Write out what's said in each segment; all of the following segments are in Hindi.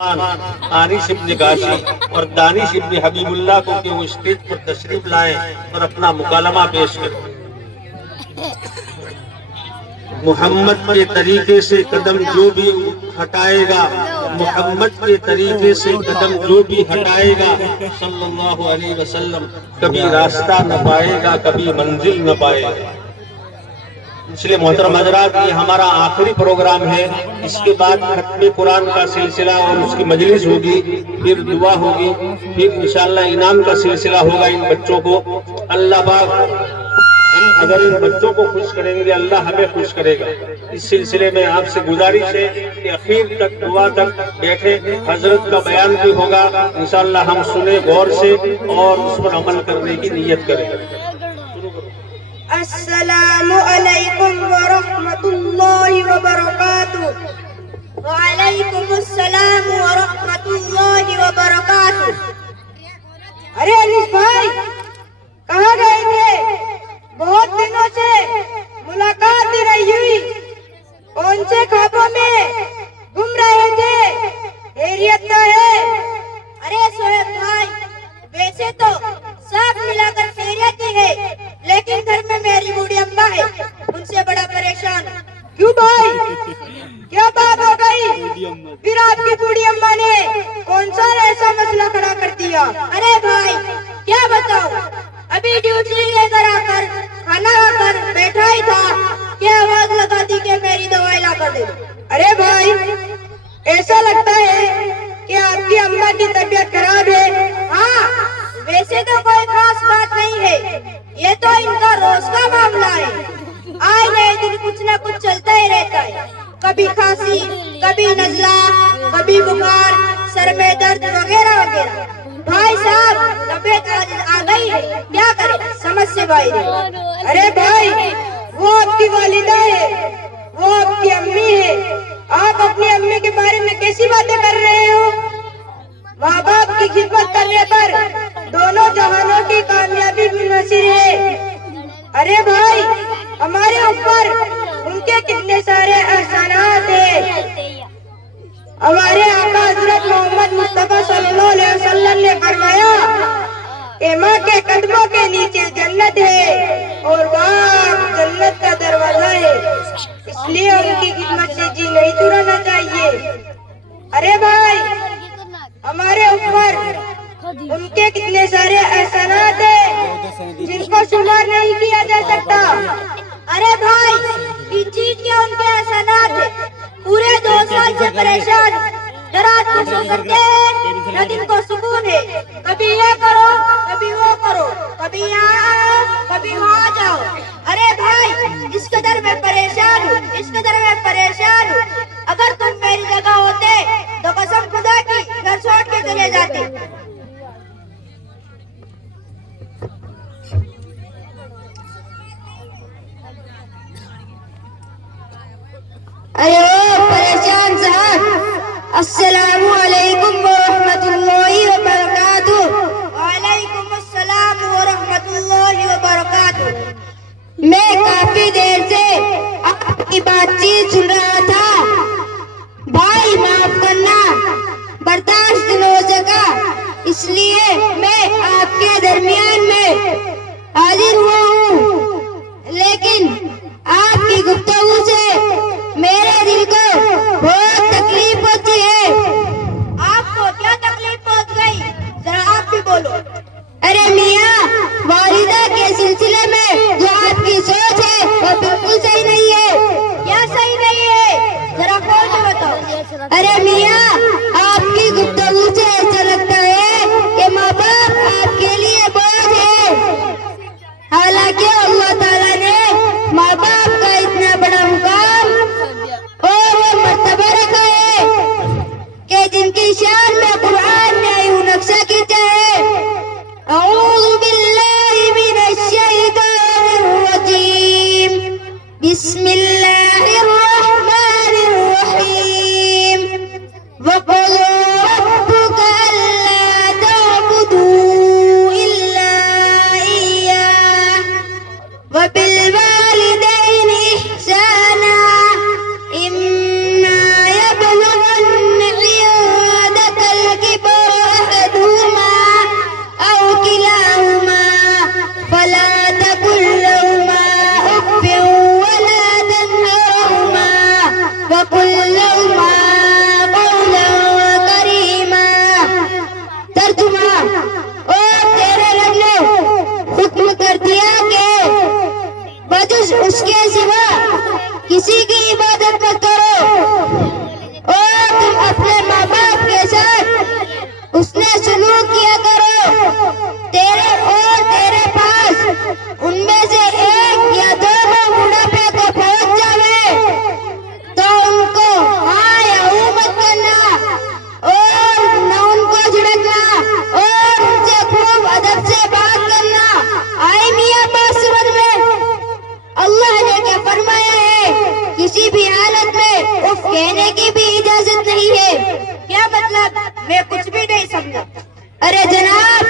आनिस इब्न गाजी और दानिश इब्न हबीबुल्लाह को कि वो स्टेज पर तशरीफ लाए और अपना मुकालमा पेश करें। मोहम्मद के तरीके से कदम जो भी हटाएगा, मोहम्मद के तरीके से कदम जो भी हटाएगा सल्लल्लाहु अलैहि वसल्लम, कभी रास्ता न पाएगा, कभी मंजिल न पाएगा। इसलिए मोहतरम हज़रात, ये हमारा आखिरी प्रोग्राम है। इसके बाद खत्म कुरान का सिलसिला और उसकी मजलिस होगी, फिर दुआ होगी, फिर इंशाअल्लाह इनाम का सिलसिला होगा। इन बच्चों को अल्लाह पाक, हम अगर इन बच्चों को खुश करेंगे अल्लाह हमें खुश करेगा। इस सिलसिले में आपसे गुजारिश है कि आखिर तक दुआ तक बैठे। हजरत का बयान भी होगा इंशाअल्लाह, हम सुने गौर से और उस पर अमल करने की नीयत करें। अस्सलामु अलैकुम व रहमतुल्लाहि व बरकातुहू। व अलैकुमुस्सलाम व रहमतुल्लाहि व बरकातुहू। अरे अनीस भाई, कहाँ गए थे? बहुत दिनों से मुलाकात ही नहीं हुई। कौन से ख्वाबों में घूम रहे थे? खैरियत तो है? अरे सोहेब भाई, वैसे तो सब मिलाकर खैरियत ही है, लेकिन घर में मेरी बूढ़ी अम्मा है, उनसे बड़ा परेशान। क्यों भाई, क्या बात हो गई? फिर आपकी बूढ़ी अम्मा ने कौन सा ऐसा मसला खड़ा कर दिया? अरे भाई क्या बताऊं, अभी ड्यूटी लेकर आकर खाना खाकर बैठा ही था कि आवाज लगा दी कि मेरी दवाई ला कर दे। अरे भाई, ऐसा लगता है कि आपकी अम्मा की तबीयत खराब है। हाँ, वैसे तो कोई खास बात नहीं है, ये तो इनका रोज का मामला है। आए नए दिन कुछ न कुछ चलता ही रहता है, कभी खांसी, कभी नजला, कभी बुखार, सर में दर्द वगैरह वगैरह। भाई साहब, तबीयत आ गई है, क्या करें, समझ से बाहर है। अरे भाई, वो आपकी वालिदा है, वो आपकी अम्मी है। आप अपनी अम्मी के बारे में कैसी बातें कर रहे हो? माँ बाप की खिदमत करने पर दोनों जहानों की कामयाबी मुनहसर है। अरे भाई, हमारे ऊपर उनके कितने सारे एहसानात हैं। हमारे आका हजरत मोहम्मद मुस्तफा सल्लल्लाहु अलैहि वसल्लम ने फरमाया कि माँ के कदमों के नीचे जन्नत है और बाप जन्नत का दरवाजा है, इसलिए उनकी खिदमत से जी नहीं चुराना चाहिए। अरे भाई, हमारे ऊपर उनके कितने सारे एहसानात हैं जिनको शुमार नहीं किया जा सकता। अरे भाई, इस चीज के उनके एहसानात हैं, पूरे 2 साल से परेशान, न रात को सो सकते हैं, न दिन को सुकून है। कभी ये करो, कभी वो करो, कभी यहाँ आओ, कभी वहाँ जाओ। अरे भाई, इस कदर मैं परेशान हूँ, इस कदर मैं परेशान हूँ। अगर तुम मेरी जगह होते तो कसम खुदा की घर छोड़ के चले जाते। अरे ओ परेशान साहब, अस्सलामु अलैकुम व रहमतुल्लाहि व बरकातुहू। व अलैकुमुस्सलाम व रहमतुल्लाहि व बरकातुहू। मैं काफी देर से आपकी बातचीत सुन रहा था। भाई माफ करना, बर्दाश्त न हो सका, इसलिए मैं आपके दरमियान में हाजिर हुआ हूँ। लेकिन आपकी गुफ्तगू से मेरे दिल को बहुत तकलीफ होती है। आपको क्या तकलीफ पहुंच गई, जरा आप भी बोलो। अरे मियाँ, वालिदा के सिलसिले में जो आपकी सोच है वो बिल्कुल सही नहीं है। क्या सही नहीं है, जरा खोल के बताओ। अरे मियाँ, आपकी गुफ्तगू से ऐसा लगता है कि माँ बाप आपके लिए बोझ है। हालांकि अल्लाह ताला ने माँ बाप का इतना बड़ा मुकाम और वो मर्तबा रखा है कि जिनकी शान में कुरान ने यूं नक्शा खींचा है। अऊज़ु बिल्लाहि मिनश शैतानिर रजीम, बिस्मिल्लाहिर रहमानिर रहीम। वक़ज़ा रब्बुका अल्ला तअबुदू इल्ला इय्याह व बिल वालिदैनि इहसाना। इम्मा यबलुगन्न कहने की भी इजाजत नहीं है। क्या मतलब? मैं कुछ भी नहीं समझा। अरे जनाब,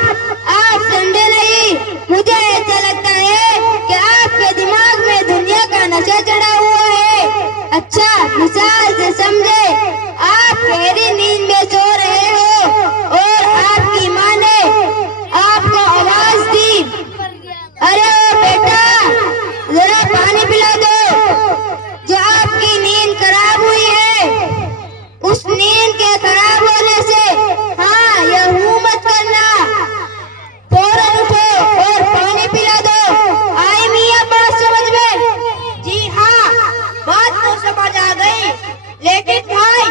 आप समझे नहीं। मुझे ऐसा लगता है कि आपके दिमाग में दुनिया का नशा चढ़ा हुआ है। अच्छा, मिसाल से समझे, आप गहरी नींद में सो रहे हो और आपकी माँ ने आपको आवाज दी, अरे ओ बेटा, जरा पानी पिला दो। जो आपकी नींद खराब हुई है, उस नींद के खराब होने से, हाँ, यह हूँ मत करना, फौरन उठो और पानी पिला दो। आई मियाँ बात समझ में? जी हाँ, बात तो समझ आ गई, लेकिन भाई,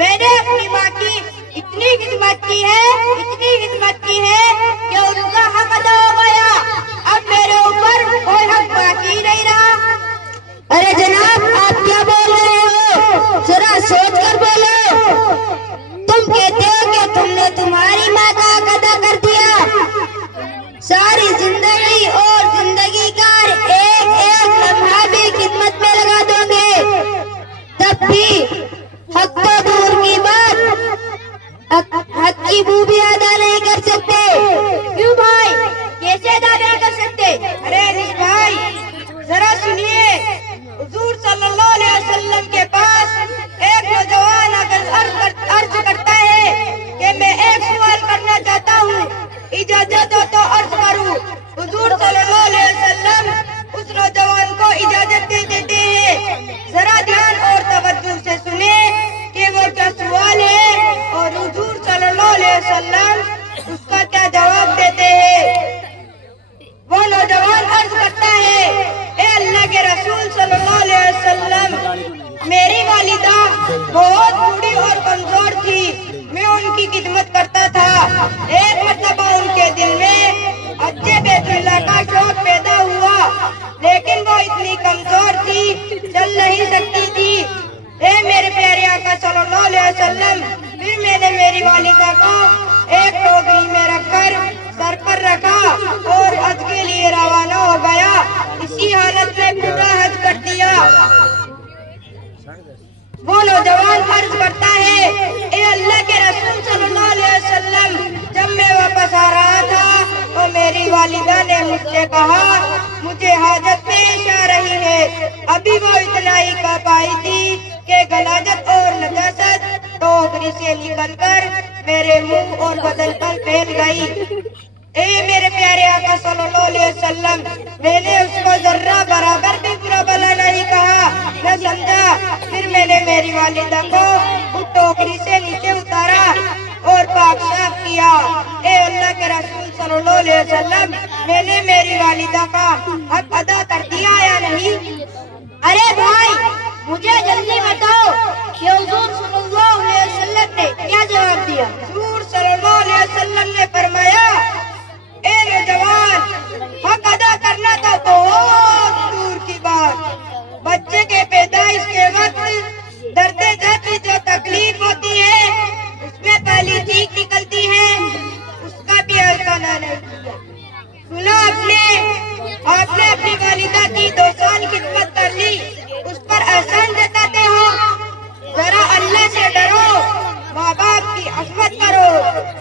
मैंने अपनी माँ की इतनी खिदमत की है, इतनी खिदमत की है कि उनका हक अदा हो गया। अब मेरे ऊपर कोई हक बाकी नहीं रहा। अरे जनाब, आप क्या बोल रहे हो? जरा सोच कर बोलो। तुम कहते हो कि तुमने तुम्हारी माँ का हक अदा कर दिया, सारी जिंदगी और जिंदगी का एक एक लम्हा भी खिदमत में लगा दोगे, तब भी हक तो दूर की बात, हक की बू भी अदा नहीं कर सकते। क्यों भाई, कैसे अदा नहीं कर सकते? अरे अनिस भाई, जरा सुनिए। हुजूर सल्लल्लाहु अलैहि वसल्लम के पास एक नौजवान अगर अर्ज करता है कि मैं एक सवाल करना चाहता हूँ, इजाजत हो तो अर्ज करूँ। हुजूर सल्लल्लाहु अलैहि वसल्लम उस नौजवान को इजाजत दे देते हैं। जरा ध्यान और तवज्जो से सुने कि वो क्या सवाल है और हुजूर सल्लल्लाहु अलैहि वसल्लम उसका क्या जवाब देते हैं। वो नौजवान अर्ज करता है, ए अल्लाह के रसूल सल्लल्लाहु अलैहि वसल्लम, मेरी वालिदा बहुत बूढ़ी और कमजोर थी, मैं उनकी खिदमत करता था। एक मर्तबा उनके दिल में अच्छे बैतुल्लाह का शौक पैदा हुआ, लेकिन वो इतनी कमजोर थी, चल नहीं सकती थी। ए मेरे प्यारे आका सल्लल्लाहु अलैहि वसल्लम, फिर मैंने मेरी वालिदा को एक टोकरी में रखकर सर पर रखा और हज के लिए रवाना हो गया। इसी हालत में पूरा हज कर दिया। वो नौजवान अर्ज करता है, ए अल्लाह के रसूल सल्लल्लाहु अलैहि वसल्लम, जब मैं वापस आ रहा था तो मेरी वालिदा ने मुझसे कहा, मुझे हाजत पेश आ रही है। अभी वो इतना ही कह पाई थी कि गलाजत और नजासत टोकरी से निकलकर मेरे मुंह और बदन पर फैल गई। ए मेरे प्यारे आका सल्लल्लाहु अलैहि वसल्लम, मैंने उसको जर्रा बराबर भी बुरा भला नहीं कहा, मैं समझा। फिर मैंने मेरी वालिदा को उस टोकरी से नीचे उतारा और पाक साफ किया। ए अल्लाह के रसूल सल्लल्लाहु अलैहि वसल्लम, मैंने मेरी वालिदा का हक अदा कर दिया या नहीं? अरे भाई, मुझे जल्दी बताओ कि हुजूर सल्लल्लाहु अलैहि वसल्लम ने क्या जवाब दिया? हुजूर सल्लल्लाहु अलैहि वसल्लम ने फरमाया, ए नौजवान, हक अदा करना तो बहुत दूर की बात, बच्चे के पैदाइश के वक्त दर्दे जाती जो तकलीफ होती है, उसमें पहली चीख निकलती है, उसका भी एहसाना नहीं किया। सुना आपने अपनी वालिदा की 2 साल खिदमत कर ली, उस पर एहसान जताते हो। जरा अल्लाह से डरो, माँ बाप की अज़मत करो,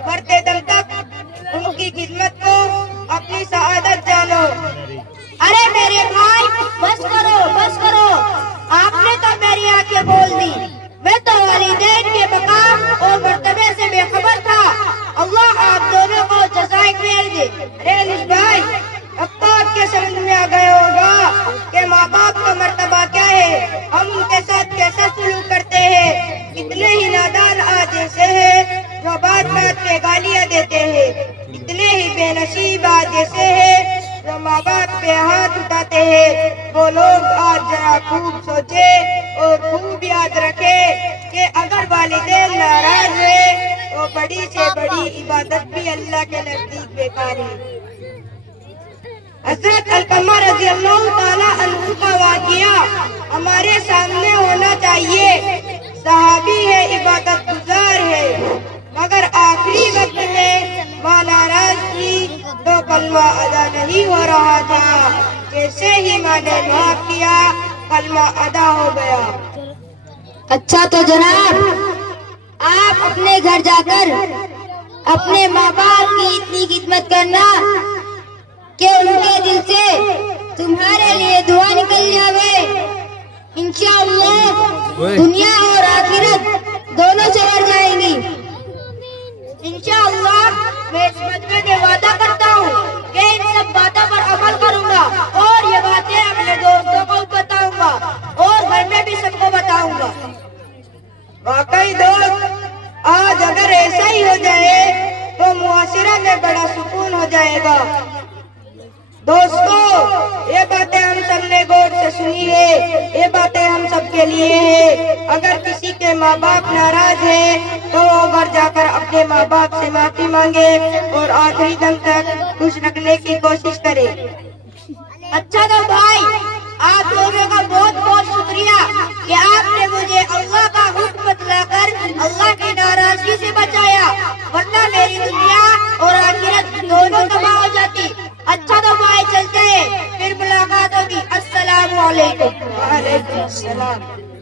मरते दम तक उनकी खिदमत को अपनी सआदत जानो। अरे मेरे भाई, बस करो, बस करो, आपने तो मेरी आंखें खोल दी। मैं तो वालिदैन के मकाम और मर्तबे से बेखबर था। अल्लाह आप दोनों को जज़ाए खैर दे। अरे अनिस भाई, अब तो आपके समझ में आ गया होगा कि माँ बाप का मर्तबा क्या है, हम उनके साथ कैसे सलूक करते हैं। इतने ही नादान आज ऐसे हैं जो बात बात पे गालियाँ देते हैं, इतने ही बेनसीब आज ऐसे हैं जो माँ बाप पे हाथ उठाते हैं। वो लोग आज जरा खूब सोचे और खूब याद रखे कि अगर वालिदैन नाराज हुए तो बड़ी से बड़ी इबादत भी अल्लाह के नजदीक बेकार है। हज़रत अलकमा रज़ी अल्लाह ताला अन्हु का वाक़िया हमारे सामने होना चाहिए। सहाबी है, इबादत गुजार है, मगर आखिरी वक्त में माँ नाराज थी तो कलमा अदा नहीं हो रहा था। जैसे ही माँ ने माफ किया, कलमा अदा हो गया। अच्छा तो जनाब, आप अपने घर जाकर अपने माँ बाप की इतनी खिदमत करना कि उनके दिल से तुम्हारे लिए दुआ निकल जावे। इंशाअल्लाह दुनिया और आखिरत दोनों संवर जाएंगी। इंशाअल्लाह मैं इस मजमे में वादा करता हूँ कि इन सब बातों पर अमल करूँगा और ये बातें अपने दोस्तों को बताऊंगा और घर में भी सबको बताऊंगा। वाकई दोस्त, आज अगर ऐसा ही हो जाए तो मुआशिरा में बड़ा सुकून हो जाएगा। दोस्तों, ये बातें हम सबने गौर से सुनी है, ये बातें हम सबके लिए है। अगर किसी के माँ बाप नाराज है तो वो घर जाकर अपने माँ बाप से माफी मांगे और आखिरी दम तक खुश रखने की कोशिश करे। अच्छा तो भाई, आप लोगों का बहुत बहुत शुक्रिया कि आपने मुझे अल्लाह का हुक्म बतलाकर अल्लाह की नाराजगी से बचाया, वरना मेरी दुनिया और आखिरत दोनों तबाह हो जाती। अच्छा तो भाई चलते हैं, फिर मुलाकात होगी। अस्सलामु अलैकुम। वालेकुम अस्सलाम।